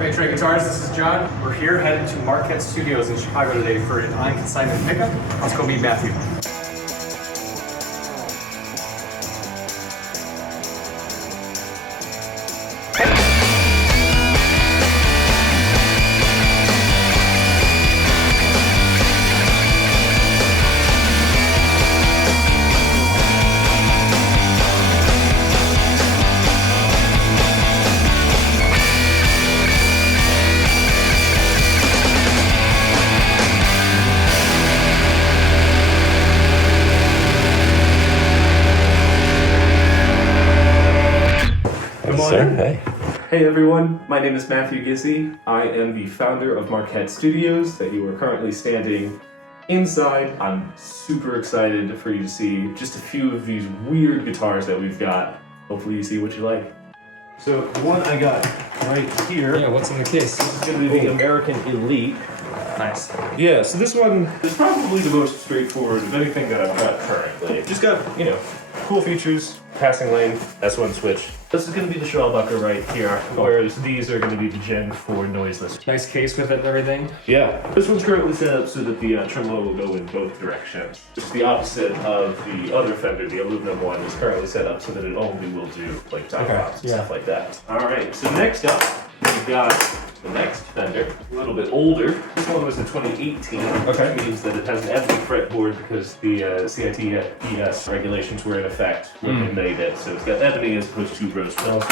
Hey Trey Guitars, this is John. We're here headed to Marquette Studios in Chicago today for an On Consignment pickup. Let's go meet Matthew. Hey everyone, my name is Matthew Gizzi. I am the founder of Marquette Studios that you are currently standing inside. I'm super excited for you to see just a few of these weird guitars that we've got. Hopefully you see what you like. So the one I got right here. Yeah, what's in the case? This is going to be the American Elite. Nice. Yeah, so this one is probably the most straightforward of anything that I've got currently. Just got, cool features, passing lane, S1 switch. This is going to be the Schwalbacher right here, whereas these are going to be the Gen 4 noiseless. Nice case with it and everything. Yeah, this one's currently set up so that the tremolo will go in both directions. Just the opposite of the other Fender, the aluminum one, is currently set up so that it only will do like tie pops and stuff like that. All right, so next up, we've got the next Fender, a little bit older. This one was in 2018, which means that it has an ebony fretboard because the CITES regulations were in effect when they made it. So it's got ebony as opposed to rose felt.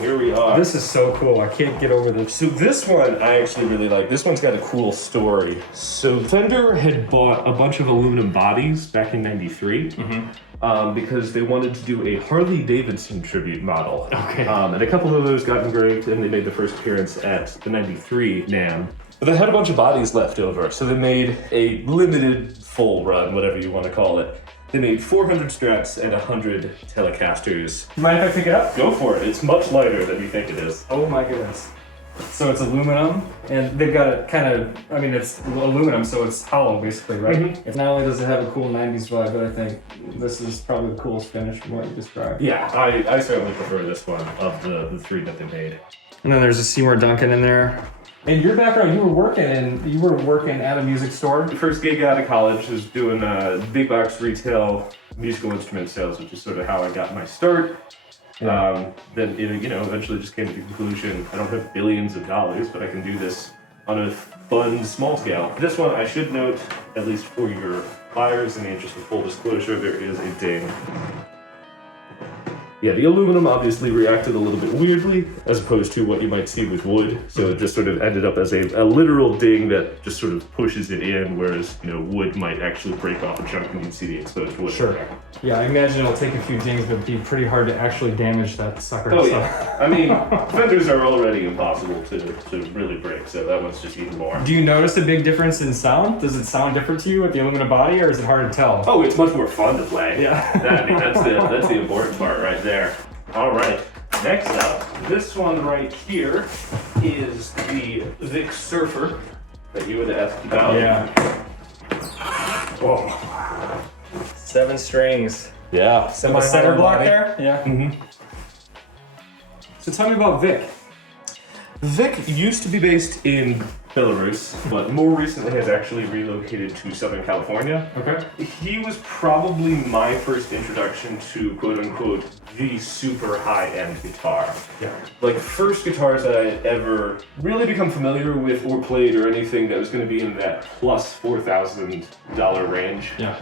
Here we are. This is so cool. I can't get over this. So this one I actually really like. This one's got a cool story. So Fender had bought a bunch of aluminum bodies back in '93. Because they wanted to do a Harley Davidson tribute model. And a couple of those got engraved and they made the first appearance at the '93 NAMM. But they had a bunch of bodies left over, so they made a limited full run, whatever you want to call it. They made 400 Strats and 100 Telecasters. Mind if I pick it up? Go for it. It's much lighter than you think it is. Oh my goodness. So it's aluminum, and they've got it kind of, it's aluminum, so it's hollow basically, right? Not only does it have a cool 90s vibe, but I think this is probably the coolest finish from what you described. Yeah, I certainly prefer this one of the three that they made. And then there's a Seymour Duncan in there. In your background, you were working at a music store? The first gig out of college was doing big box retail musical instrument sales, which is sort of how I got my start. Then eventually just came to the conclusion, I don't have billions of dollars, but I can do this on a fun, small scale. This one, I should note, at least for your buyers, in the interest of full disclosure, there is a ding. Yeah, the aluminum obviously reacted a little bit weirdly, as opposed to what you might see with wood. So it just sort of ended up as a literal ding that just sort of pushes it in, whereas, wood might actually break off a chunk and you can see the exposed wood. Sure. Yeah, I imagine it'll take a few dings, but it'd be pretty hard to actually damage that sucker. Oh, yeah. I mean, Fenders are already impossible to really break, so that one's just even more. Do you notice a big difference in sound? Does it sound different to you with the aluminum body, or is it hard to tell? Oh, it's much more fun to play. Yeah. That's the important part right there. All right, next up, this one right here is the Vic Surfer that you had asked about. Yeah. Oh. 7 strings. Yeah. The center block there? Yeah. So tell me about Vic. Vic used to be based in Belarus, but more recently has actually relocated to Southern California. Okay. He was probably my first introduction to quote-unquote the super high-end guitar. Yeah. Like first guitars that I had ever really become familiar with or played or anything that was going to be in that plus $4,000 range. Yeah.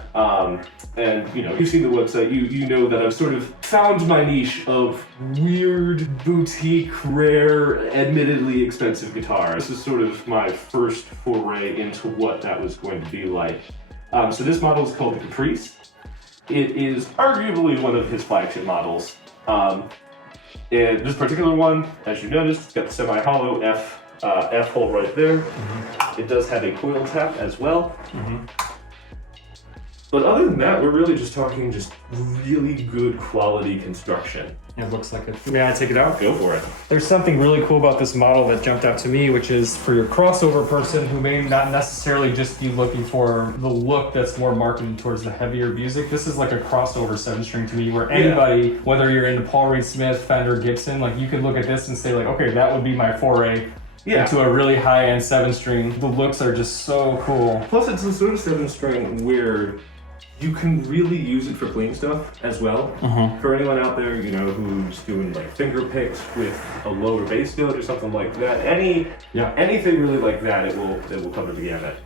And you've seen the website, you know that I've sort of found my niche of weird, boutique, rare, admittedly expensive guitars. This is sort of my first foray into what that was going to be like. So this model is called the Caprice. It is arguably one of his flagship models. And this particular one, as you noticed, it's got the semi-hollow F hole right there. It does have a coil tap as well. But other than that, we're really just talking really good quality construction. It looks like it. May I take it out? Go for it. There's something really cool about this model that jumped out to me, which is for your crossover person who may not necessarily just be looking for the look that's more marketed towards the heavier music. This is like a crossover 7-string to me, where anybody, whether you're into Paul Reed Smith, Fender, Gibson, like you could look at this and say like, okay, that would be my foray into a really high-end 7-string. The looks are just so cool. Plus, it's the sort of 7-string where you can really use it for clean stuff as well. For anyone out there, you know, who's doing like finger picks with a lower bass note or something like that, anything really like that, it will cover the gamut.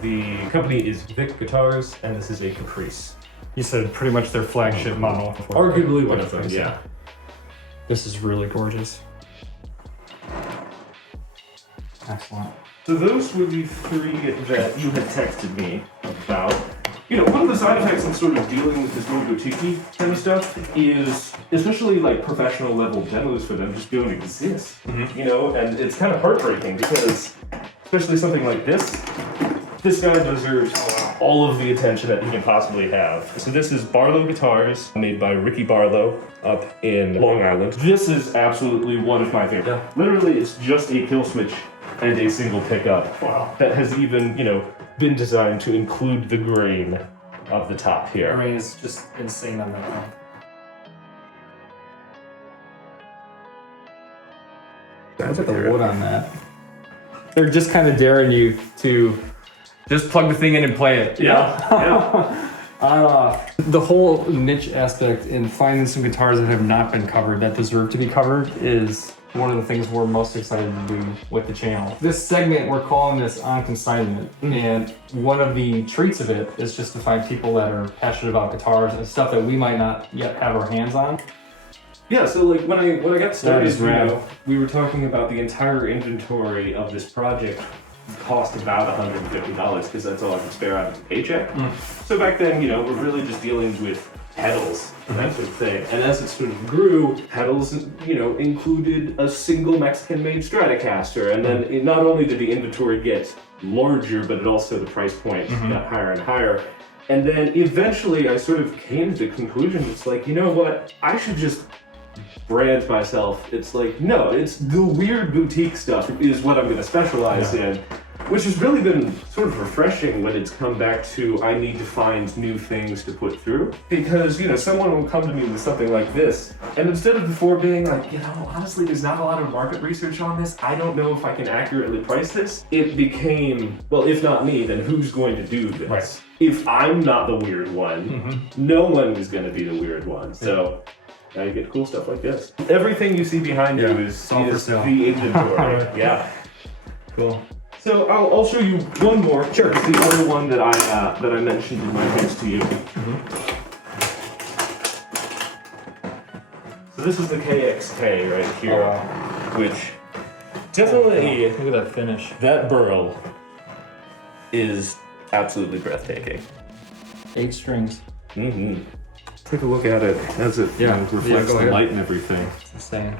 The company is Vic Guitars, and this is a Caprice. You said pretty much their flagship model. Arguably one of them, yeah. This is really gorgeous. Excellent. So those were the 3 that you had texted me about. You know, one of the side effects of sort of dealing with this more boutique-y kind of stuff is, especially like professional level demos for them just don't exist. You know, and it's kind of heartbreaking because, especially something like this guy deserves all of the attention that he can possibly have. So this is Barlow guitars, made by Ricky Barlow up in Long Island. This is absolutely one of my favorites. Literally, it's just a kill switch and a single pickup that has even, you know, been designed to include the grain of the top here. I mean, it's just insane on that one. Look at the wood on that. They're just kind of daring you to just plug the thing in and play it. Yeah. On and off. The whole niche aspect in finding some guitars that have not been covered, that deserve to be covered, is one of the things we're most excited to do with the channel. This segment, we're calling this On Consignment, and one of the treats of it is just to find people that are passionate about guitars and stuff that we might not yet have our hands on. Yeah, so like when I got started, you know, we were talking about the entire inventory of this project cost about $150 because that's all I could spare out of the paycheck. So back then, you know, we're really just dealing with pedals and that sort of thing. And as it sort of grew, pedals, you know, included a single Mexican-made Stratocaster. And then not only did the inventory get larger, but it also, the price point got higher and higher. And then eventually I sort of came to the conclusion, it's like, you know what, I should just brand myself. It's like, no, it's the weird boutique stuff is what I'm going to specialize in, which has really been sort of refreshing when it's come back to I need to find new things to put through. Because, you know, someone will come to me with something like this, and instead of before being like, you know, honestly, there's not a lot of market research on this, I don't know if I can accurately price this, it became, well, if not me, then who's going to do this? Right. If I'm not the weird one, no one is going to be the weird one. So now you get cool stuff like this. Everything you see behind you is the inventory. Cool. So I'll show you one more. Sure. It's the other one that I mentioned in my text to you. So this is the KXK right here, which definitely, look at that finish. that burl is absolutely breathtaking. 8 strings. Take a look at it as it reflects the light and everything. It's insane.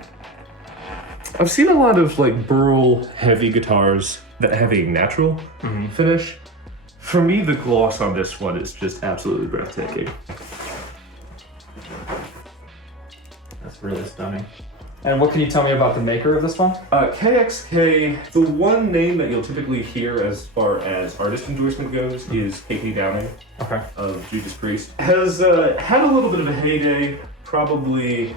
I've seen a lot of like burl heavy guitars that have a natural finish. For me, the gloss on this one is just absolutely breathtaking. That's really stunning. And what can you tell me about the maker of this one? KXK, the one name that you'll typically hear as far as artist endorsement goes is KP Downing of Judas Priest. Has had a little bit of a heyday, probably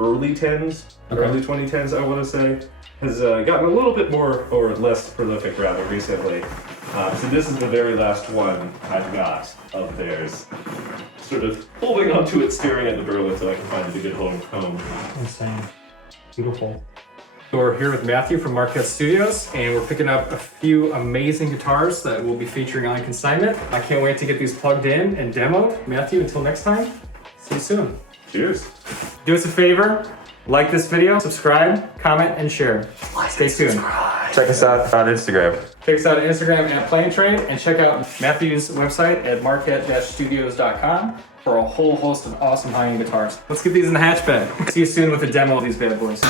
early 10s, early 2010s, I want to say. Has gotten a little bit more or less prolific rather recently. So this is the very last one I've got of theirs. Sort of holding onto it, staring at the burl until I can find a good home. Insane. Beautiful. So we're here with Matthew from Marquette Studios, and we're picking up a few amazing guitars that we'll be featuring on consignment. I can't wait to get these plugged in and demoed. Matthew, until next time, see you soon. Cheers. Do us a favor, like this video, subscribe, comment, and share. Stay tuned. Check us out on Instagram. Check us out on Instagram at Play and Trade, and check out Matthew's website at marquette-studios.com for a whole host of awesome high-end guitars. Let's get these in the hatchback. See you soon with a demo of these bad boys.